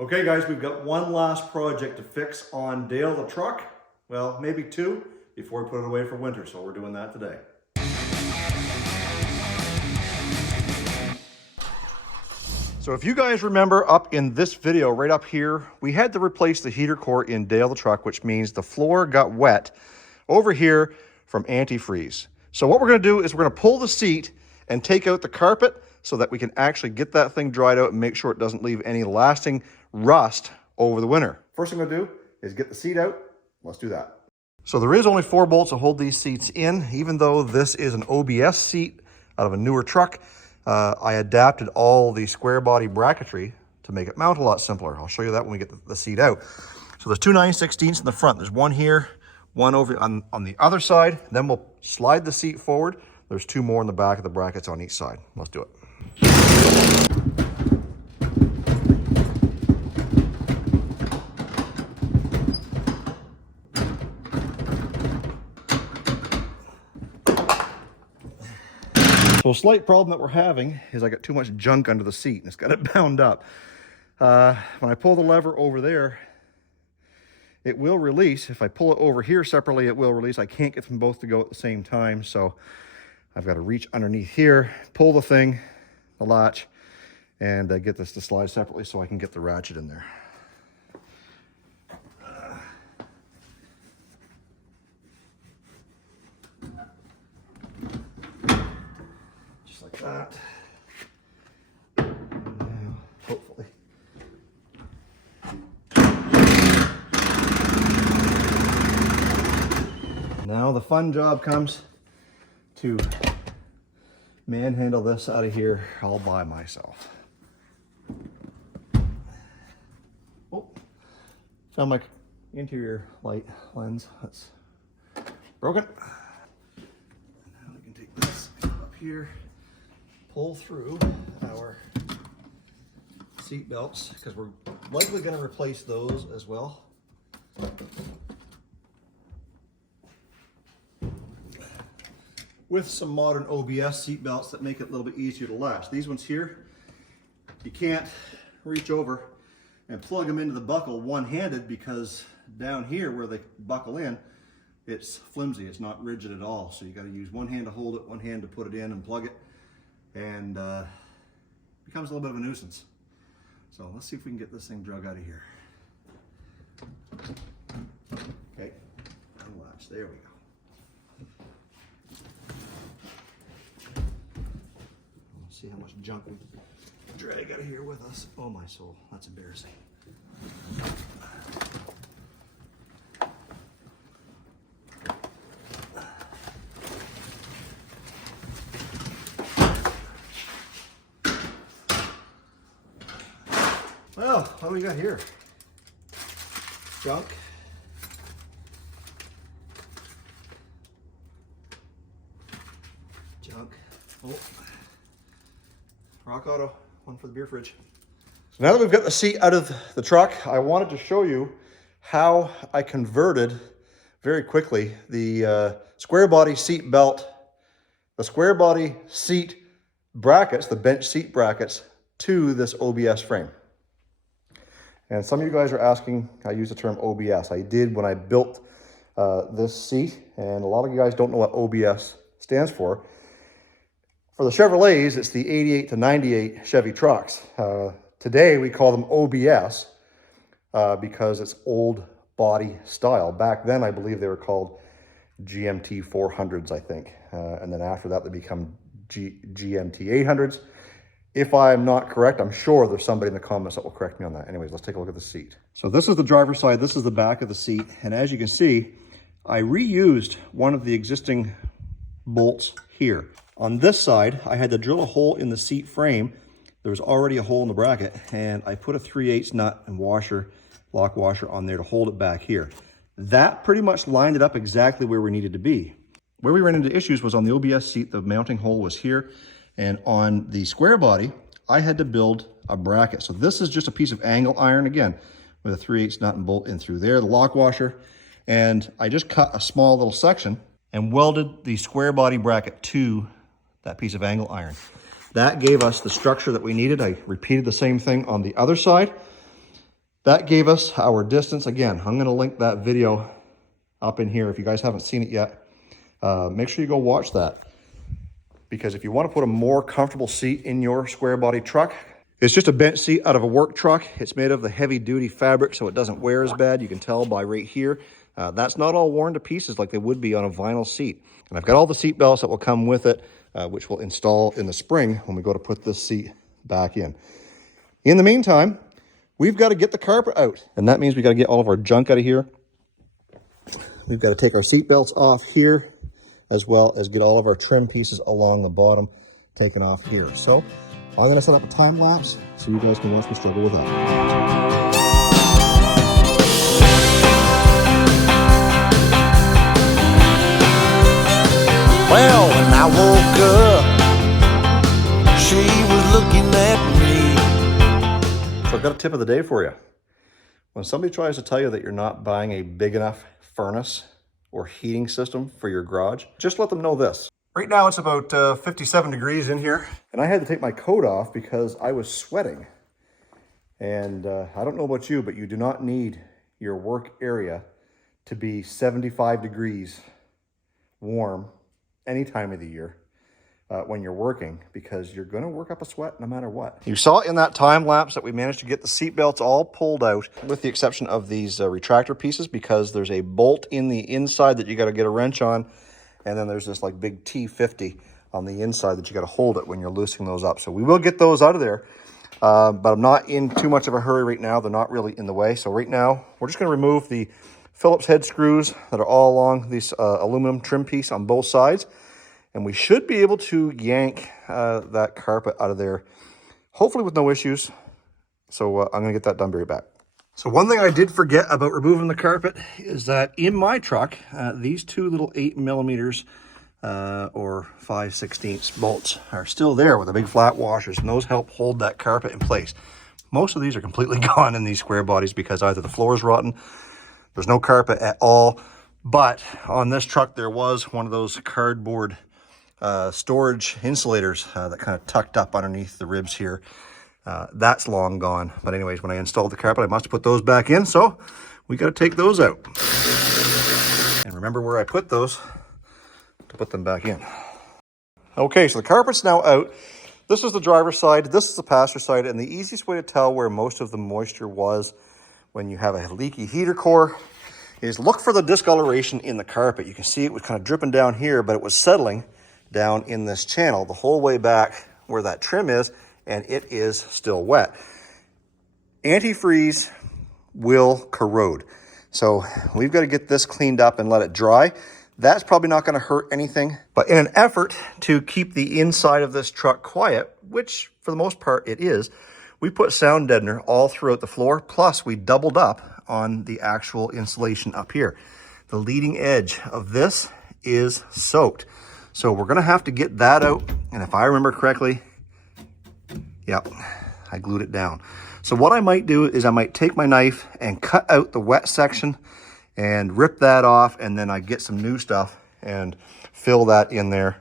Okay guys, we've got one last project to fix on Dale the truck. Well, maybe two before we put it away for winter, so we're doing that today. So if you guys remember up in this video right up here, we had to replace the heater core in Dale the truck, which means the floor got wet over here from antifreeze. So what we're gonna do is we're gonna pull the seat and take out the carpet so that we can actually get that thing dried out and make sure it doesn't leave any lasting rust over the winter. First thing I'm gonna do is get the seat out. Let's do that. So there is only 4 bolts to hold these seats in. Even though this is an OBS seat out of a newer truck, I adapted all the square body bracketry to make it mount a lot simpler. I'll show you that when we get the seat out. So there's 2 9/16 in the front. There's one here, one over on the other side. Then we'll slide the seat forward. There's 2 more in the back of the brackets on each side. Let's do it. So a slight problem that we're having is I got too much junk under the seat and it's got it bound up. When I pull the lever over there, it will release. If I pull it over here separately, it will release. I can't get them both to go at the same time, so I've got to reach underneath here, pull the thing, the latch, and get this to slide separately so I can get the ratchet in there. Just like that. Now, hopefully. Now the fun job comes to manhandle this out of here all by myself. Oh, found my interior light lens. That's broken. Now we can take this up here, pull through our seat belts because we're likely going to replace those as well. With some modern OBS seat belts that make it a little bit easier to latch. These ones here, you can't reach over and plug them into the buckle one-handed because down here where they buckle in, it's flimsy, it's not rigid at all. So you got to use one hand to hold it, one hand to put it in and plug it, and becomes a little bit of a nuisance. So let's see if we can get this thing drug out of here. Okay, unlatch, there we go. See how much junk we drag out of here with us. Oh my soul, that's embarrassing. Well, what do we got here? Junk. Junk. Oh. Rock Auto, one for the beer fridge. So now that we've got the seat out of the truck, I wanted to show you how I converted very quickly the square body seat belt, the square body seat brackets, the bench seat brackets, to this OBS frame. And some of you guys are asking, I use the term OBS. I did when I built this seat, and a lot of you guys don't know what OBS stands for. For the Chevrolets, it's the 88 to 98 Chevy trucks. Today, we call them OBS because it's old body style. Back then, I believe they were called GMT 400s, I think. And then after that, they become GMT 800s. If I'm not correct, I'm sure there's somebody in the comments that will correct me on that. Anyways, let's take a look at the seat. So this is the driver's side. This is the back of the seat. And as you can see, I reused one of the existing bolts here. On this side, I had to drill a hole in the seat frame. There was already a hole in the bracket, and I put a 3/8 nut and washer, lock washer on there to hold it back here. That pretty much lined it up exactly where we needed to be. Where we ran into issues was on the OBS seat, the mounting hole was here, and on the square body, I had to build a bracket. So this is just a piece of angle iron, again, with a 3/8 nut and bolt in through there, the lock washer, and I just cut a small little section and welded the square body bracket to that piece of angle iron. That gave us the structure that we needed. I repeated the same thing on the other side. That gave us our distance. Again, I'm gonna link that video up in here. If you guys haven't seen it yet, make sure you go watch that. Because if you want to put a more comfortable seat in your square body truck, it's just a bench seat out of a work truck. It's made of the heavy duty fabric, so it doesn't wear as bad. You can tell by right here. That's not all worn to pieces like they would be on a vinyl seat. And I've got all the seat belts that will come with it, which we'll install in the spring when we go to put this seat back in. In the meantime, we've got to get the carpet out. And that means we got to get all of our junk out of here. We've got to take our seat belts off here, as well as get all of our trim pieces along the bottom taken off here. So I'm going to set up a time lapse so you guys can watch me struggle with that. Well, when I woke up, she was looking at me. So I've got a tip of the day for you. When somebody tries to tell you that you're not buying a big enough furnace or heating system for your garage, just let them know this. Right now it's about 57 degrees in here, and I had to take my coat off because I was sweating. And I don't know about you, but you do not need your work area to be 75 degrees warm any time of the year when you're working, because you're going to work up a sweat no matter what. You saw in that time lapse that we managed to get the seat belts all pulled out, with the exception of these retractor pieces, because there's a bolt in the inside that you got to get a wrench on, and then there's this like big T50 on the inside that you got to hold it when you're loosening those up. So we will get those out of there, but I'm not in too much of a hurry right now. They're not really in the way. So right now we're just going to remove the Phillips head screws that are all along this aluminum trim piece on both sides. And we should be able to yank that carpet out of there, hopefully with no issues. So I'm going to get that done, be right back. So one thing I did forget about removing the carpet is that in my truck, these two little 8mm or 5/16 bolts are still there with the big flat washers, and those help hold that carpet in place. Most of these are completely gone in these square bodies because either the floor is rotten, there's no carpet at all, but on this truck there was one of those cardboard storage insulators that kind of tucked up underneath the ribs here. That's long gone. But anyways, when I installed the carpet, I must have put those back in. So we got to take those out. And remember where I put those to put them back in. Okay, so the carpet's now out. This is the driver's side. This is the passenger side. And the easiest way to tell where most of the moisture was when you have a leaky heater core is look for the discoloration in the carpet. You can see it was kind of dripping down here, but it was settling down in this channel the whole way back where that trim is, and it is still wet. Antifreeze will corrode. So we've got to get this cleaned up and let it dry. That's probably not going to hurt anything, but in an effort to keep the inside of this truck quiet, which for the most part it is, we put sound deadener all throughout the floor, plus we doubled up on the actual insulation up here. The leading edge of this is soaked. So we're gonna have to get that out. And if I remember correctly, yep, I glued it down. So what I might do is I might take my knife and cut out the wet section and rip that off, and then I get some new stuff and fill that in there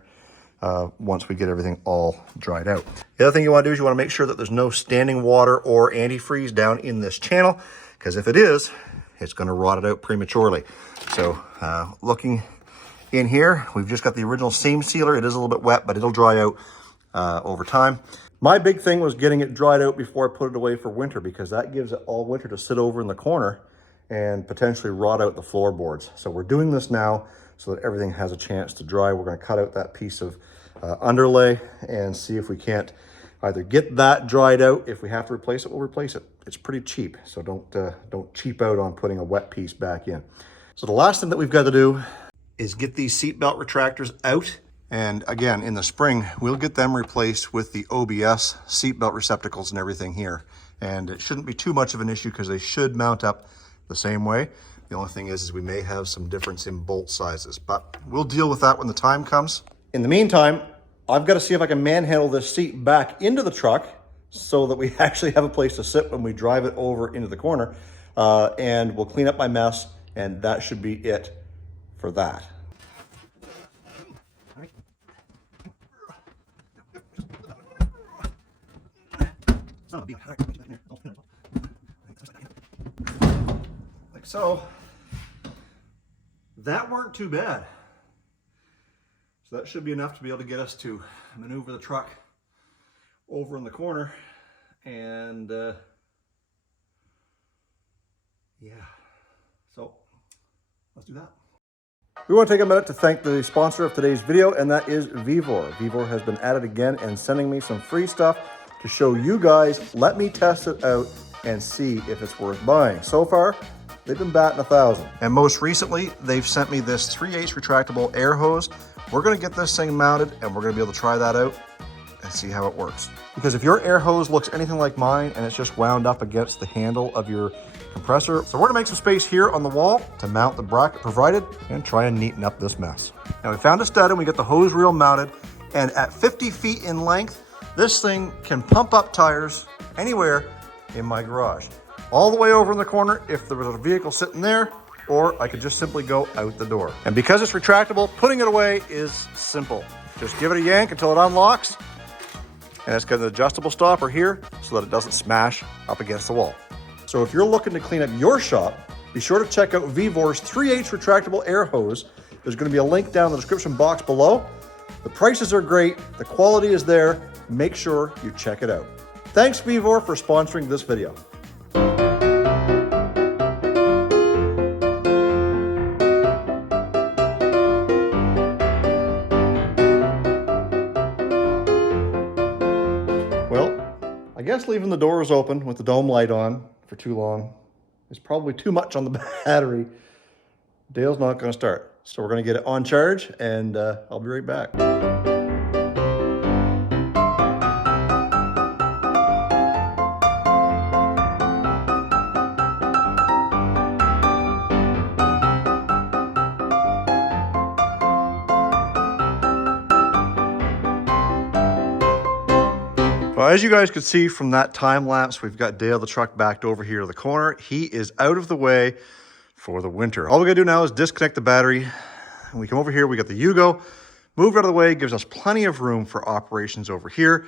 once we get everything all dried out. The other thing you wanna do is you wanna make sure that there's no standing water or antifreeze down in this channel, because if it is, it's gonna rot it out prematurely. So looking in here, we've just got the original seam sealer. It is a little bit wet, but it'll dry out over time. My big thing was getting it dried out before I put it away for winter, because that gives it all winter to sit over in the corner and potentially rot out the floorboards. So we're doing this now so that everything has a chance to dry. We're going to cut out that piece of underlay and see if we can't either get that dried out. If we have to replace it, we'll replace it. It's pretty cheap, so don't cheap out on putting a wet piece back in. So the last thing that we've got to do is get these seatbelt retractors out. And again, in the spring, we'll get them replaced with the OBS seatbelt receptacles and everything here. And it shouldn't be too much of an issue because they should mount up the same way. The only thing is we may have some difference in bolt sizes, but we'll deal with that when the time comes. In the meantime, I've got to see if I can manhandle this seat back into the truck so that we actually have a place to sit when we drive it over into the corner. And we'll clean up my mess, and that should be it for that. So that weren't too bad. So that should be enough to be able to get us to maneuver the truck over in the corner. And yeah, so let's do that. We want to take a minute to thank the sponsor of today's video, and that is VEVOR. VEVOR has been at it again and sending me some free stuff to show you guys. Let me test it out and see if it's worth buying. So far, they've been batting 1,000. And most recently, they've sent me this 3/8 retractable air hose. We're gonna get this thing mounted and we're gonna be able to try that out and see how it works. Because if your air hose looks anything like mine and it's just wound up against the handle of your compressor, so we're gonna make some space here on the wall to mount the bracket provided and try and neaten up this mess. Now we found a stud and we got the hose reel mounted, and at 50 feet in length, this thing can pump up tires anywhere in my garage. All the way over in the corner if there was a vehicle sitting there, or I could just simply go out the door. And because it's retractable, putting it away is simple. Just give it a yank until it unlocks, and it's got an adjustable stopper here so that it doesn't smash up against the wall. So if you're looking to clean up your shop, be sure to check out VEVOR's 3/8 retractable air hose. There's going to be a link down in the description box below. The prices are great, the quality is there. Make sure you check it out. Thanks VEVOR for sponsoring this video. I guess leaving the doors open with the dome light on for too long is probably too much on the battery. Dale's not going to start, so we're going to get it on charge, and I'll be right back. Well, as you guys could see from that time lapse, we've got Dale the truck backed over here to the corner. He is out of the way for the winter. All we gotta do now is disconnect the battery. And we come over here, we got the Yugo, moved out of the way, gives us plenty of room for operations over here.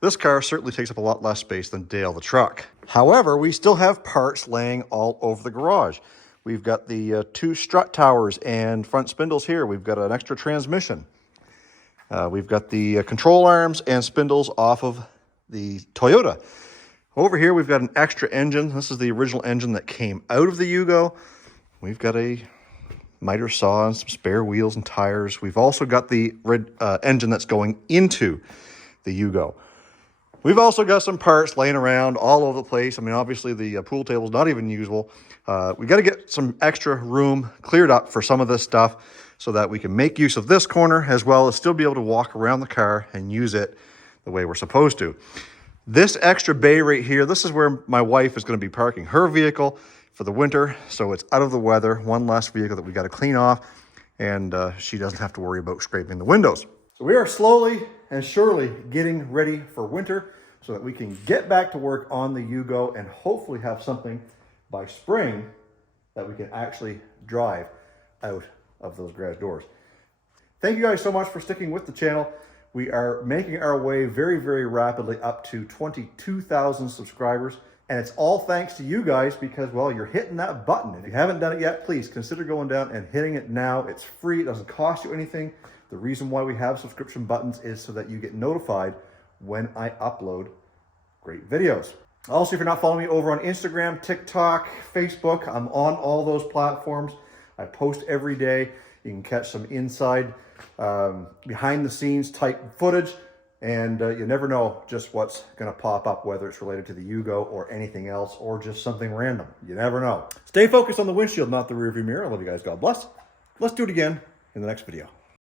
This car certainly takes up a lot less space than Dale the truck. However, we still have parts laying all over the garage. We've got the 2 strut towers and front spindles here. We've got an extra transmission. We've got the control arms and spindles off of the Toyota. Over here, we've got an extra engine. This is the original engine that came out of the Yugo. We've got a miter saw and some spare wheels and tires. We've also got the engine that's going into the Yugo. We've also got some parts laying around all over the place. I mean, obviously the pool table is not even usable. We got to get some extra room cleared up for some of this stuff so that we can make use of this corner as well as still be able to walk around the car and use it the way we're supposed to. This extra bay right here, this is where my wife is going to be parking her vehicle for the winter, so it's out of the weather. One less vehicle that we got to clean off, and she doesn't have to worry about scraping the windows. So we are slowly and surely getting ready for winter so that we can get back to work on the Yugo and hopefully have something by spring that we can actually drive out of those garage doors. Thank you guys so much for sticking with the channel. We are making our way very, very rapidly up to 22,000 subscribers. And it's all thanks to you guys because, well, you're hitting that button. If you haven't done it yet, please consider going down and hitting it now. It's free. It doesn't cost you anything. The reason why we have subscription buttons is so that you get notified when I upload great videos. Also, if you're not following me over on Instagram, TikTok, Facebook, I'm on all those platforms. I post every day. You can catch some inside behind the scenes type footage, and you never know just what's going to pop up, whether it's related to the Yugo or anything else or just something random. You never know. Stay focused on the windshield, not the rearview mirror. I love you guys. God bless. Let's do it again in the next video.